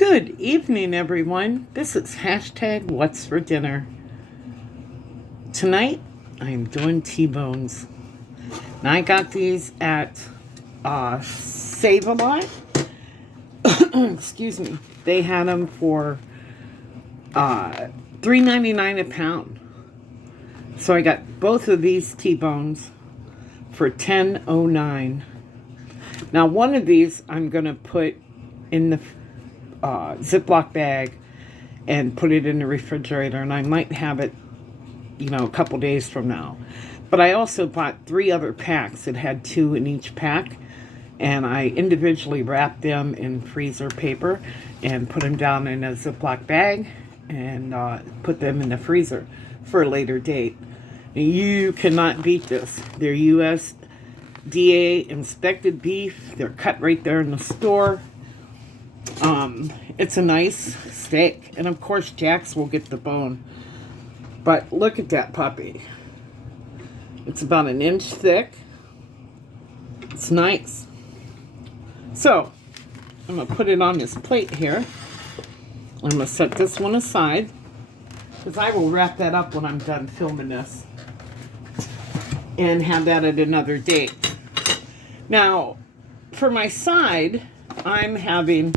Good evening, everyone. This is hashtag What's for Dinner. Tonight, I'm doing T-bones. Now, I got these at Save-A-Lot. Excuse me. They had them for $3.99 a pound. So I got both of these T-bones for $10.09. Now, one of these I'm going to put in the Ziploc bag and put it in the refrigerator, and I might have it, a couple days from now. But I also bought 3 other packs. It had 2 in each pack, and I individually wrapped them in freezer paper and put them down in a Ziploc bag and put them in the freezer for a later date. You cannot beat this. They're USDA inspected beef. They're cut right there in the store. It's a nice steak, and of course Jax will get the bone. But look at that puppy. It's about 1 inch thick. It's nice. So, I'm going to put it on this plate here. I'm going to set this one aside, because I will wrap that up when I'm done filming this and have that at another date. Now, for my side, I'm having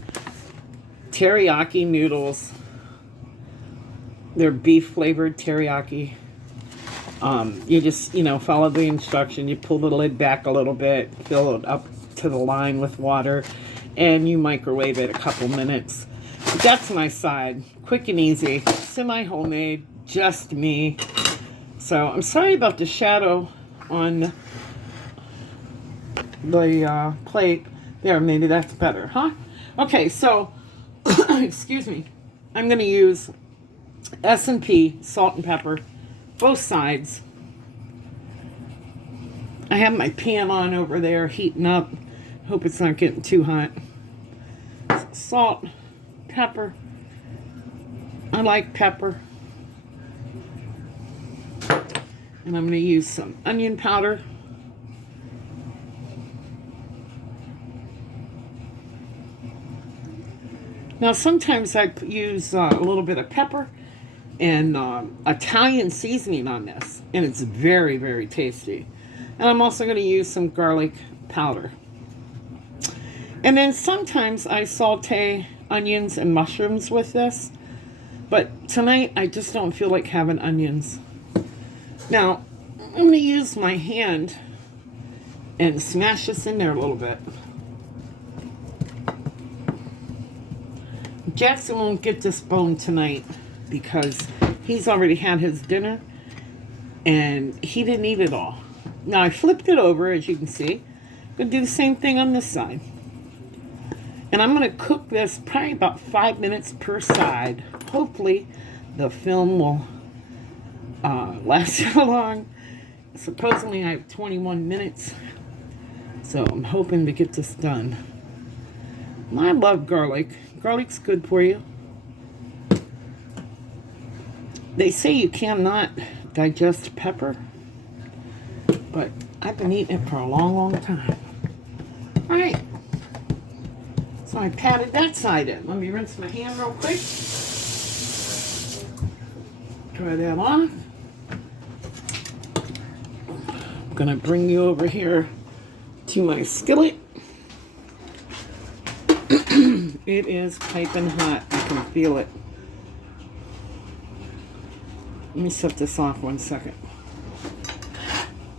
teriyaki noodles. They're beef flavored teriyaki. You just, follow the instruction. You pull the lid back a little bit, fill it up to the line with water, and you microwave it a couple minutes. That's my side. Quick and easy. Semi-homemade. Just me. So, I'm sorry about the shadow on the plate. There, maybe that's better, huh? Okay, so, excuse me. I'm going to use S&P salt and pepper, both sides. I have my pan on over there heating up. Hope it's not getting too hot. Salt, pepper. I like pepper. And I'm going to use some onion powder. Now, sometimes I use a little bit of pepper and Italian seasoning on this, and it's very, very tasty. And I'm also going to use some garlic powder. And then sometimes I saute onions and mushrooms with this, but tonight I just don't feel like having onions. Now, I'm going to use my hand and smash this in there a little bit. Jackson won't get this bone tonight because he's already had his dinner and he didn't eat it all. Now I flipped it over, as you can see. I'm going to do the same thing on this side. And I'm going to cook this probably about 5 minutes per side. Hopefully the film will last so long. Supposedly I have 21 minutes. So I'm hoping to get this done. And I love garlic. Garlic's good for you. They say you cannot digest pepper, but I've been eating it for a long, long time. All right. So I patted that side in. Let me rinse my hand real quick. Dry that off. I'm going to bring you over here to my skillet. It is piping hot. I can feel it. Let me set this off 1 second.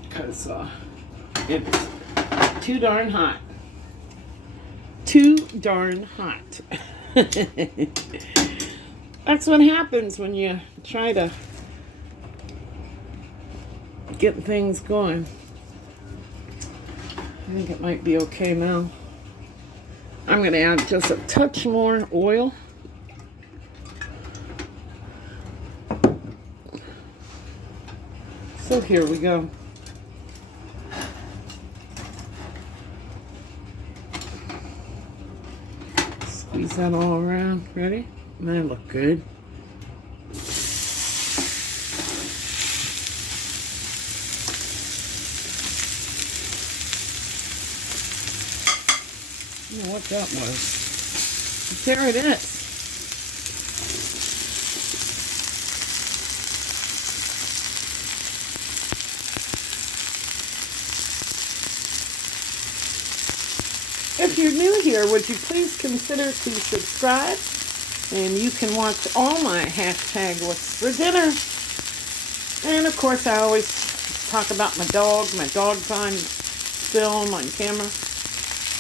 Because it's too darn hot. Too darn hot. That's what happens when you try to get things going. I think it might be okay now. I'm going to add just a touch more oil. So here we go. Squeeze that all around. Ready? That look good. I don't know what that was. There it is. If you're new here, would you please consider to subscribe? And you can watch all my hashtag what's for dinner. And of course, I always talk about my dog. My dog's on film, on camera.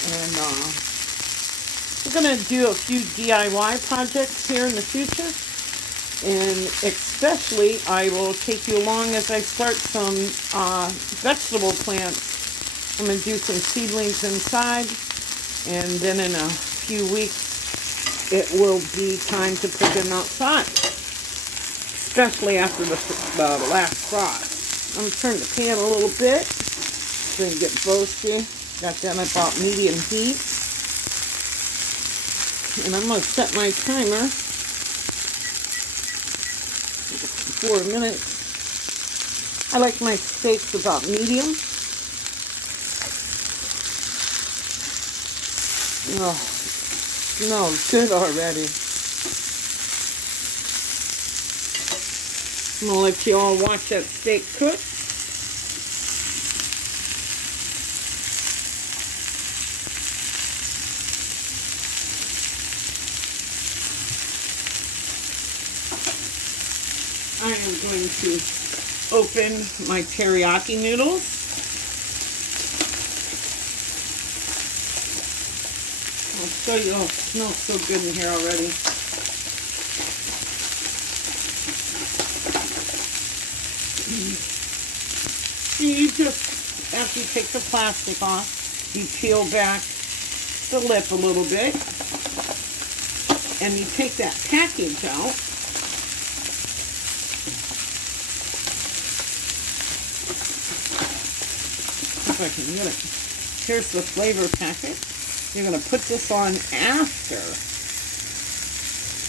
And we're going to do a few DIY projects here in the future. And especially, I will take you along as I start some vegetable plants. I'm going to do some seedlings inside. And then in a few weeks, it will be time to put them outside. Especially after the last frost. I'm going to turn the pan a little bit. So you can get boasty. Got that at about medium heat. And I'm going to set my timer for 4 minutes. I like my steaks about medium. Oh, smells good already. I'm going to let you all watch that steak cook. I am going to open my teriyaki noodles. I'll show you. Oh, it smells so good in here already. You just, after you take the plastic off, you peel back the lip a little bit, and you take that package out. If I can get it. Here's the flavor packet. You're going to put this on after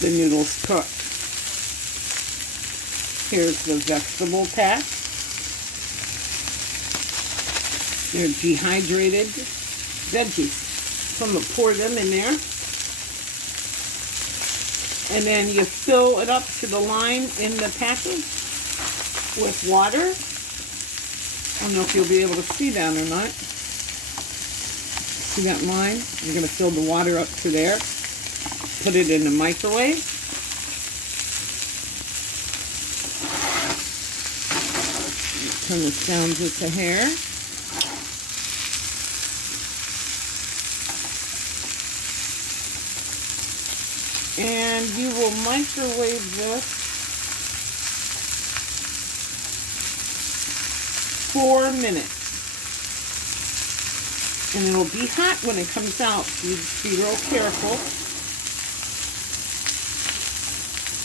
the noodles cook. Here's the vegetable pack. They're dehydrated veggies. So I'm going to pour them in there. And then you fill it up to the line in the package with water. I don't know if you'll be able to see that or not. See that line? You're going to fill the water up to there. Put it in the microwave. Turn this down just a hair. And you will microwave this for 4 minutes. And it'll be hot when it comes out, so you just be real careful.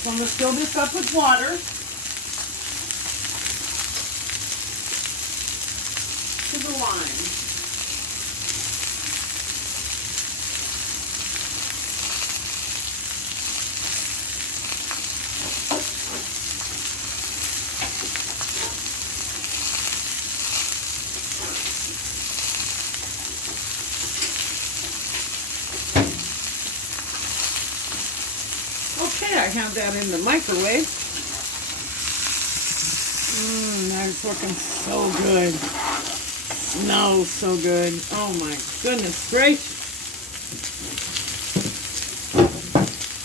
So I'm going to fill this up with water. To the line. Okay, I have that in the microwave. That's looking so good. Smells so good. Oh my goodness gracious.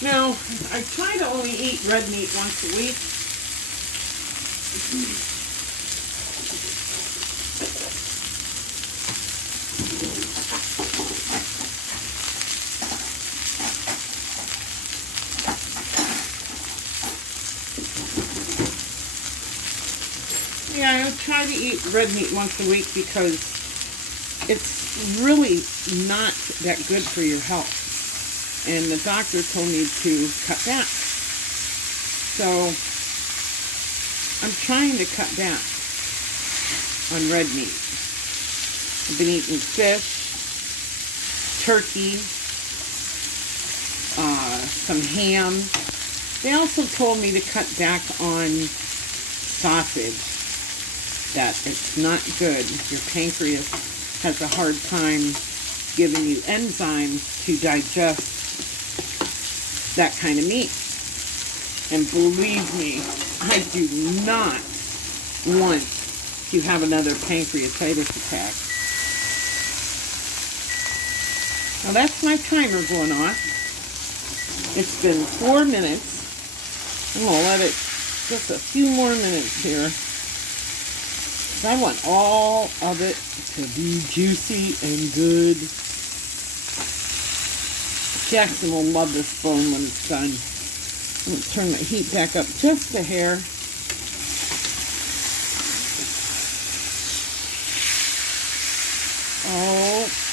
Now, I try to only eat red meat once a week. Yeah, I try to eat red meat once a week because it's really not that good for your health. And the doctor told me to cut back. So I'm trying to cut back on red meat. I've been eating fish, turkey, some ham. They also told me to cut back on sausage. That it's not good. Your pancreas has a hard time giving you enzymes to digest that kind of meat. And believe me, I do not want to have another pancreatitis attack. Now that's my timer going off. It's been 4 minutes. I'm going to let it just a few more minutes here. I want all of it to be juicy and good. Jackson will love this bone when it's done. I'm going to turn my heat back up just a hair.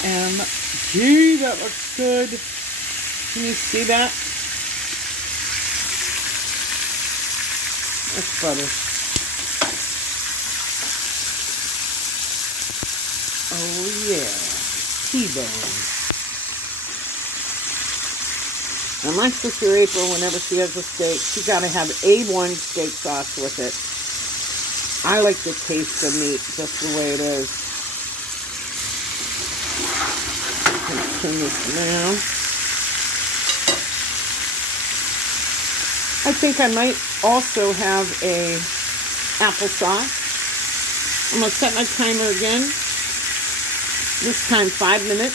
OMG, that looks good. Can you see that? That's butter. Oh yeah, T-bone. And my sister April, whenever she has a steak, she gotta have A1 steak sauce with it. I like to taste the meat just the way it is. Let's turn this around. I think I might also have a applesauce. I'm gonna set my timer again. This time 5 minutes.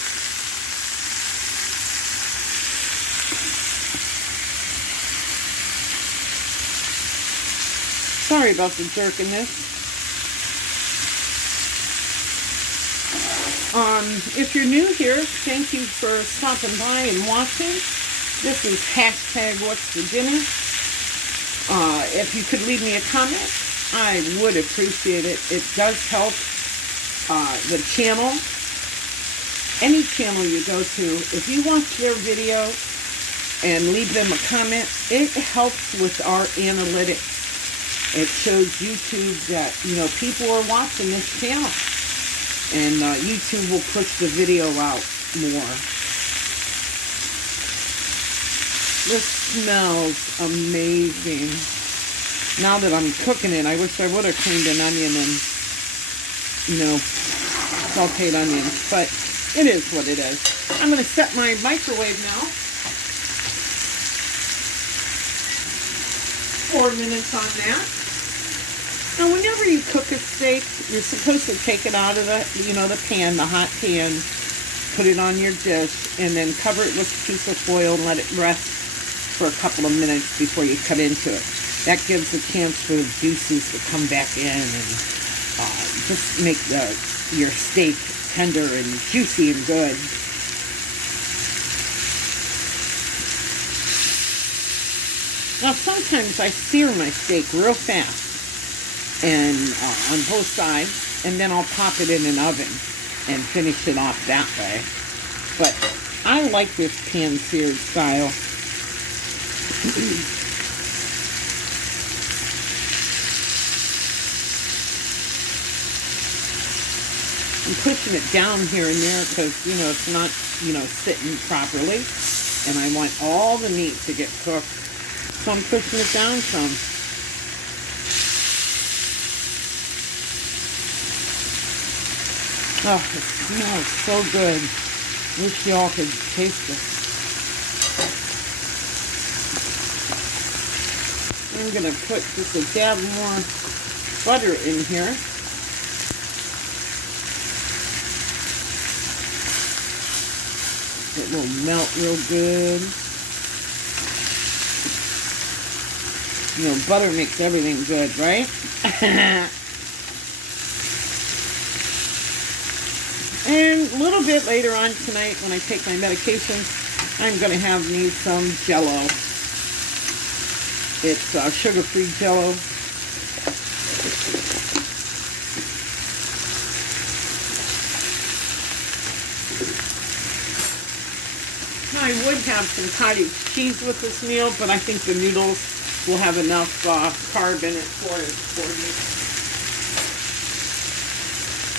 Sorry about the jerkiness. If you're new here, thank you for stopping by and watching. This is hashtag What's for Dinner. If you could leave me a comment, I would appreciate it. It does help the channel. Any channel you go to, if you watch their video and leave them a comment, it helps with our analytics. It shows YouTube that, people are watching this channel. And YouTube will push the video out more. This smells amazing. Now that I'm cooking it, I wish I would have cleaned an onion and, sauteed onions. But it is what it is. I'm going to set my microwave now. 4 minutes on that. Now, whenever you cook a steak, you're supposed to take it out of the, the pan, the hot pan, put it on your dish, and then cover it with a piece of foil and let it rest for a couple of minutes before you cut into it. That gives a chance for the juices to come back in and just make your steak tender and juicy and good. Now, sometimes I sear my steak real fast and on both sides, and then I'll pop it in an oven and finish it off that way. But I like this pan-seared style. I'm pushing it down here and there because, it's not, sitting properly. And I want all the meat to get cooked. So I'm pushing it down some. Oh, it smells so good. Wish y'all could taste it. I'm going to put just a dab more butter in here. It will melt real good. Butter makes everything good, right? And a little bit later on tonight, when I take my medications, I'm going to have me some Jell-O. It's sugar-free Jell-O. I would have some cottage cheese with this meal, but I think the noodles will have enough carb in it for me.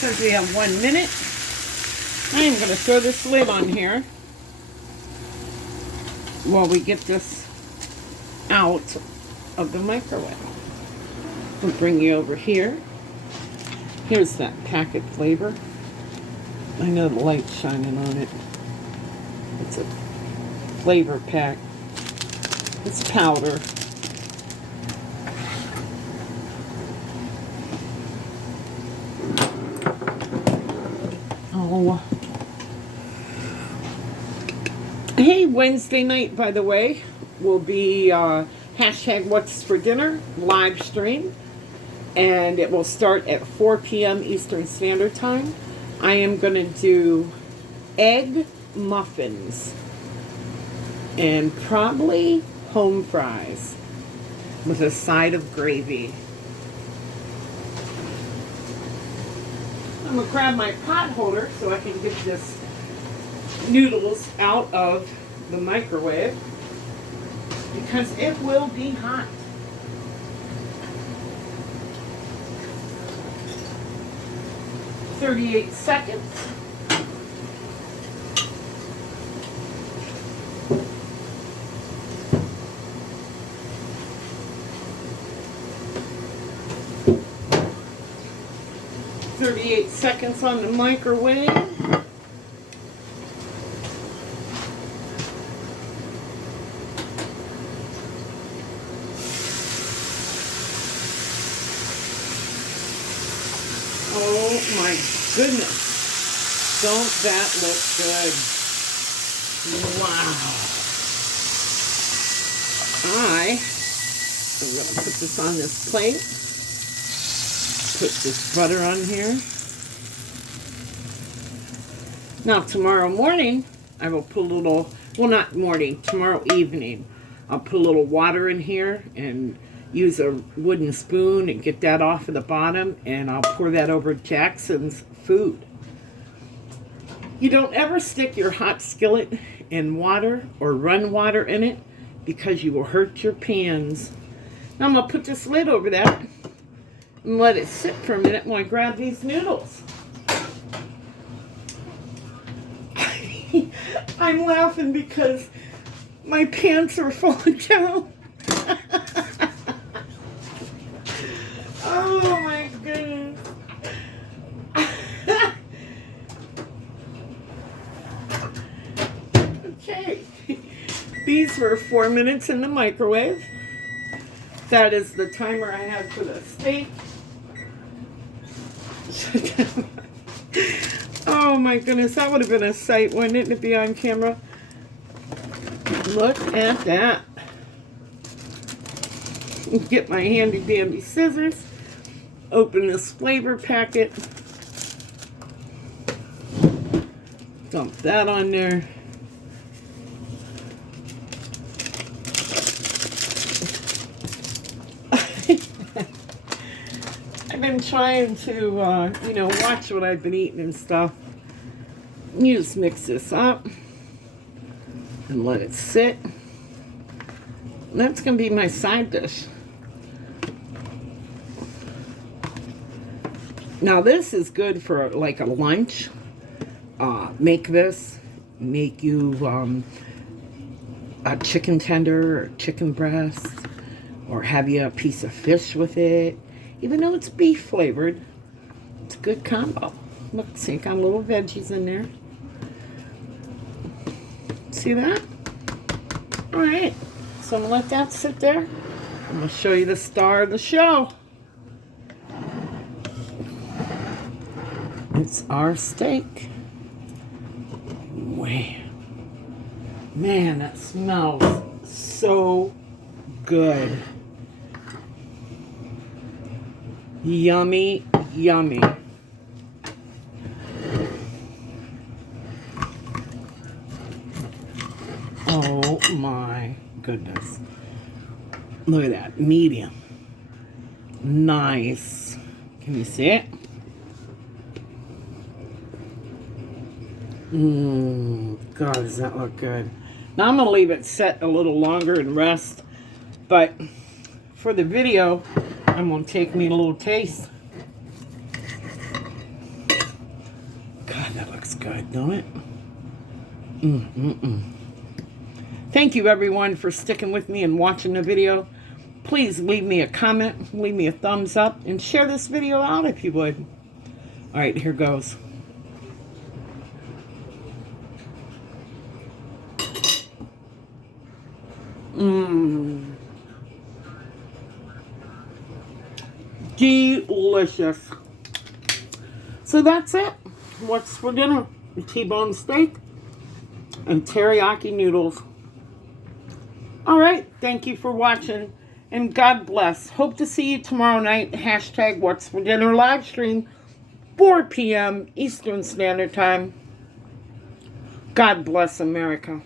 Since we have 1 minute, I am going to throw this lid on here while we get this out of the microwave. We'll bring you over here. Here's that packet flavor. I know the light's shining on it. It's a flavor pack. It's powder. Oh. Hey, Wednesday night, by the way, will be hashtag What's for Dinner live stream. And it will start at 4 p.m. Eastern Standard Time. I am going to do egg muffins and probably home fries with a side of gravy. I'm going to grab my pot holder so I can get this noodles out of the microwave because it will be hot. "38 seconds. "38 seconds on the microwave. Oh my goodness. Don't that look good? Wow. I'm going to put this on this plate. Put this butter on here. Now tomorrow morning, I will put a little, well not morning, tomorrow evening, I'll put a little water in here and use a wooden spoon and get that off of the bottom, and I'll pour that over Jackson's food. You don't ever stick your hot skillet in water or run water in it because you will hurt your pans. Now I'm going to put this lid over that and let it sit for a minute while I grab these noodles. I'm laughing because my pants are falling down. Oh my goodness. Okay. These were 4 minutes in the microwave. That is the timer I had for the steak. Oh my goodness, that would have been a sight, wouldn't it, to be on camera? Look at that. Get my handy dandy scissors. Open this flavor packet. Dump that on there. I've been trying to, watch what I've been eating and stuff. You just mix this up and let it sit. And that's going to be my side dish. Now this is good for like a lunch. Make this. Make you a chicken tender or chicken breast. Or have you a piece of fish with it. Even though it's beef flavored, it's a good combo. Look, see, got little veggies in there. See that? All right, so I'm gonna let that sit there. I'm gonna show you the star of the show. It's our steak. Man, that smells so good. Yummy, yummy. Oh my goodness. Look at that, medium. Nice. Can you see it? God, does that look good. Now I'm going to leave it set a little longer and rest. But for the video, I'm going to take me a little taste. God, that looks good, don't it? Thank you, everyone, for sticking with me and watching the video. Please leave me a comment, leave me a thumbs up, and share this video out if you would. All right, here goes. Delicious. So that's it. What's for dinner? T-bone steak and teriyaki noodles. All right. Thank you for watching. And God bless. Hope to see you tomorrow night. Hashtag What's for Dinner live stream. 4 p.m. Eastern Standard Time. God bless America.